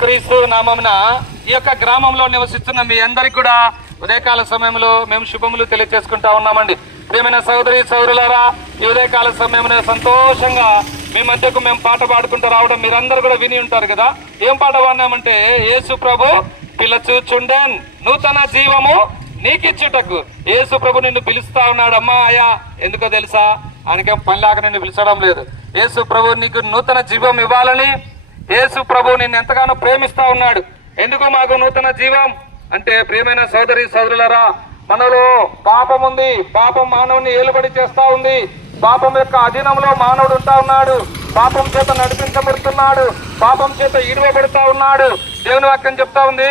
క్రీస్తు నామమున ఈ యొక్క గ్రామంలో నివసిస్తున్న మీ అందరికి కూడా ఉదయకాల సమయంలో మేము శుభములు తెలియజేసుకుంటా ఉన్నామండి. ప్రియమైన సహోదరి సౌరులారా ఈ ఉదయకాల సమయంలో సంతోషంగా మీ మధ్యకు మేము పాట పాడుకుంటూ రావడం మీరందరూ కూడా విని ఉంటారు కదా? ఏం పాట పాడినామంటే యేసు ప్రభు పిలచూచుండెన్ నూతన జీవము నీకిచ్చుటకు. యేసు ప్రభు నిన్ను పిలుస్తా ఉన్నాడు అమ్మా అయ్యా ఎందుకో తెలుసా? ఆయనకేం పని లేక నిన్ను పిలిచడం లేదు. యేసు ప్రభు నీకు నూతన జీవం ఇవ్వాలని యేసు ప్రభు నిన్ను ఎంతగానో ప్రేమిస్తా ఉన్నాడు. ఎందుకు మాకు నూతన జీవం? అంటే ప్రియమైన సోదరి సోదరులరా మనలో పాపం ఉంది. పాపం మానవుని ఏలుబడి చేస్తా ఉంది. పాపం యొక్క అధీనంలో మానవుడు ఉంటా ఉన్నాడు. పాపం చేత నడిపించబడుతున్నాడు. పాపం చేత ఈడవబడుతా ఉన్నాడు. దేవుని వాక్యం చెప్తా ఉంది.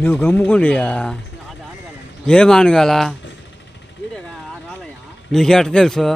నువ్వు గమ్ముకుండియా? ఏం అనగాల నీకెట్ట తెలుసు?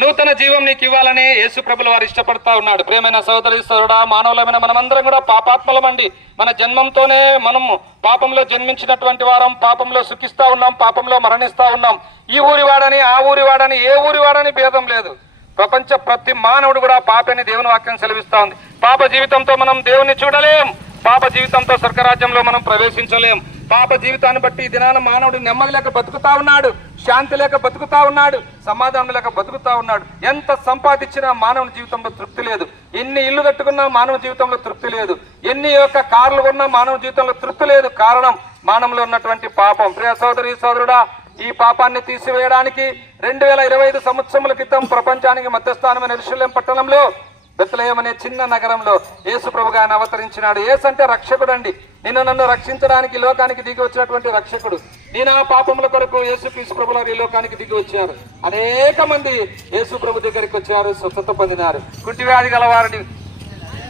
నూతన జీవం నీకు ఇవ్వాలని యేసు ప్రభుల వారు ఇష్టపడతా ఉన్నాడు. ప్రేమైన సోదరి సోదరుడా మానవులమైన మనమందరం కూడా పాపాత్మలమండి మన జన్మంతోనే మనము పాపంలో జన్మించినటువంటి వారం పాపంలో సుఖిస్తా ఉన్నాం పాపంలో మరణిస్తా ఉన్నాం. ఈ ఊరి వాడని ఆ ఊరి వాడని ఏ ఊరి వాడని భేదం లేదు. ప్రపంచ ప్రతి మానవుడు కూడా పాపని దేవుని వాక్యం సెలవిస్తా ఉంది. పాప జీవితంతో మనం దేవుని చూడలేం. పాప జీవితంతో స్వర్గరాజ్యంలో మనం ప్రవేశించలేం. పాప జీవితాన్ని బట్టి ఈ దినాన మానవుడు నెమ్మది లేక బతుకుతా ఉన్నాడు శాంతి లేక బతుకుతా ఉన్నాడు సమాధానం లేక బతుకుతా ఉన్నాడు. ఎంత సంపాదించినా మానవ జీవితంలో తృప్తి లేదు. ఎన్ని ఇల్లు కట్టుకున్నా మానవ జీవితంలో తృప్తి లేదు. ఎన్ని యొక్క కార్లు కొన్నా మానవ జీవితంలో తృప్తి లేదు. కారణం మానవులో ఉన్నటువంటి పాపం. ప్రియ సోదరి సోదరుడా ఈ పాపాన్ని తీసివేయడానికి రెండు వేల ఇరవై ఐదు సంవత్సరముల క్రితం ప్రపంచానికి మధ్యస్థానమైన ఎరుషలేం పట్టణంలో బెత్లయం అనే చిన్న నగరంలో యేసు ప్రభుగా ఆయన అవతరించినాడు. ఏసు అంటే రక్షకుడు అండి నిన్ను నన్ను రక్షించడానికి లోకానికి దిగి వచ్చినటువంటి రక్షకుడు. నేను ఆ పాపముల కొరకు యేసు క్రీస్తు ప్రభుల ఈ లోకానికి దిగి వచ్చారు అనేక మంది యేసు ప్రభు దగ్గరికి వచ్చారు స్వస్థత పొందినారు. కుట్టివ్యాధి వ్యాధి గలవారిని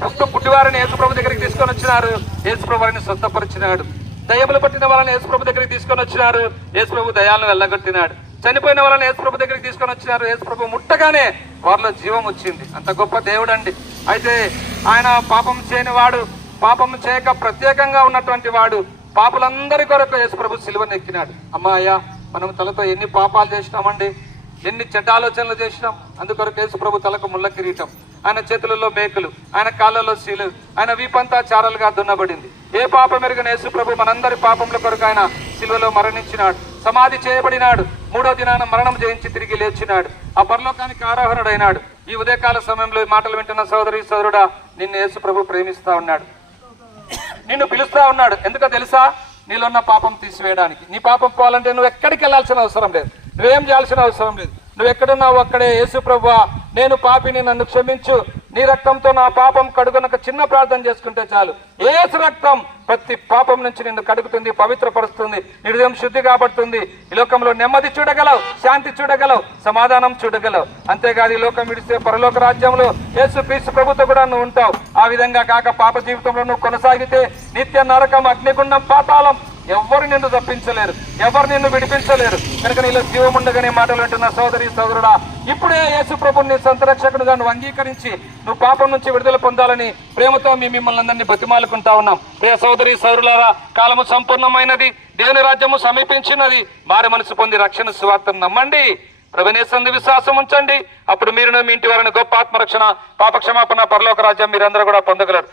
పుట్టు పుట్టివారిని యేసు ప్రభు దగ్గరికి తీసుకొని వచ్చినారు. యేసు ప్రభు వారిని స్వస్థపరిచినాడు. దయములు పట్టిన వాళ్ళని యేసు ప్రభు దగ్గరికి తీసుకొని వచ్చినారు. యేసు ప్రభు దయాలను వెళ్ళగొట్టినాడు. చనిపోయిన వాళ్ళని యేసుప్రభు దగ్గరికి తీసుకొని వచ్చినారు. యేసుప్రభు ముట్టగానే వారిలో జీవం వచ్చింది. అంత గొప్ప దేవుడు అండి అయితే ఆయన పాపం చేయని వాడు పాపం చేయక ప్రత్యేకంగా ఉన్నటువంటి వాడు పాపులందరి కొరకు యేసుప్రభు ప్రభు సిలువను ఎక్కినాడు మనం తలతో ఎన్ని పాపాలు చేసినామండి? ఎన్ని చెడ్డ ఆలోచనలు చేసినాం? అందుకొరకు యేసు ప్రభు తలకు ముళ్ళ కిరీటం. ఆయన చేతులలో మేకలు ఆయన కాళ్ళలో శీలు ఆయన వీపంతా చారలుగా దున్నబడింది. ఏ పాపం ఎరిగిన యేసు ప్రభు మనందరి పాపముల కొరకు ఆయన శిలువలో మరణించినాడు. సమాధి చేయబడినాడు. మూడో దినాన మరణం జయించి తిరిగి లేచినాడు. ఆ పరలోకానికి ఆరోహణుడైనాడు ఈ ఉదయకాల సమయంలో ఈ మాటలు వింటున్న సోదరి సోదరుడా నిన్ను యేసు ప్రభు ప్రేమిస్తా ఉన్నాడు. నిన్ను పిలుస్తా ఉన్నాడు. ఎందుకో తెలుసా? నీలో ఉన్న పాపం తీసివేయడానికి. నీ పాపం పోవాలంటే నువ్వు ఎక్కడికి వెళ్ళాల్సిన అవసరం లేదు. నువ్వేం చేయాల్సిన అవసరం లేదు. నువ్వు ఎక్కడున్నావు అక్కడే యేసు ప్రభువా నేను పాపిని నన్ను క్షమించు. నీ రక్తంతో నా పాపం కడుగునక చిన్న ప్రార్థన చేసుకుంటే చాలు. ఏసు రక్తం ప్రతి పాపం నుంచి నిన్ను కడుగుతుంది పవిత్రపరుస్తుంది నిర్దయం శుద్ధి కాబడుతుంది. ఈ లోకంలో నెమ్మది చూడగలవు శాంతి చూడగలవు సమాధానం చూడగలవు. అంతేకాదు ఈ లోకం విడిస్తే పరలోక రాజ్యంలో యేసు క్రీస్తు ప్రభుత్వం కూడా నువ్వు ఉంటావు. ఆ విధంగా కాక పాప జీవితంలో నువ్వు కొనసాగితే నిత్య నరకం అగ్నిగుండం పాతాళం ఎవరు నిన్ను తప్పించలేరు. ఎవరు నిన్ను విడిపించలేరు. కనుక నీలో జీవం ఉండగానే మాటలు వింటున్న సోదరి సోదరుడా ఇప్పుడే యేసు ప్రభుని సొంత నువ్వు అంగీకరించి నువ్వు పాపం నుంచి విడుదల పొందాలని ప్రేమతో మేము మిమ్మల్ని అందరినీ బతిమాలుకుంటా ఉన్నాం. ప్రియ సోదరి సోదరులారా కాలము సంపూర్ణమైనది. దేవుని రాజ్యము సమీపించినది. మారి మనసు పొంది రక్షణ సువార్తను నమ్మండి. ప్రభునేసంది విశ్వాసం ఉంచండి. అప్పుడు మీరు మీ ఇంటి వారిని గొప్ప ఆత్మరక్షణ పాపక్షమాపణ పరలోక రాజ్యం మీరందరూ కూడా పొందగలరు.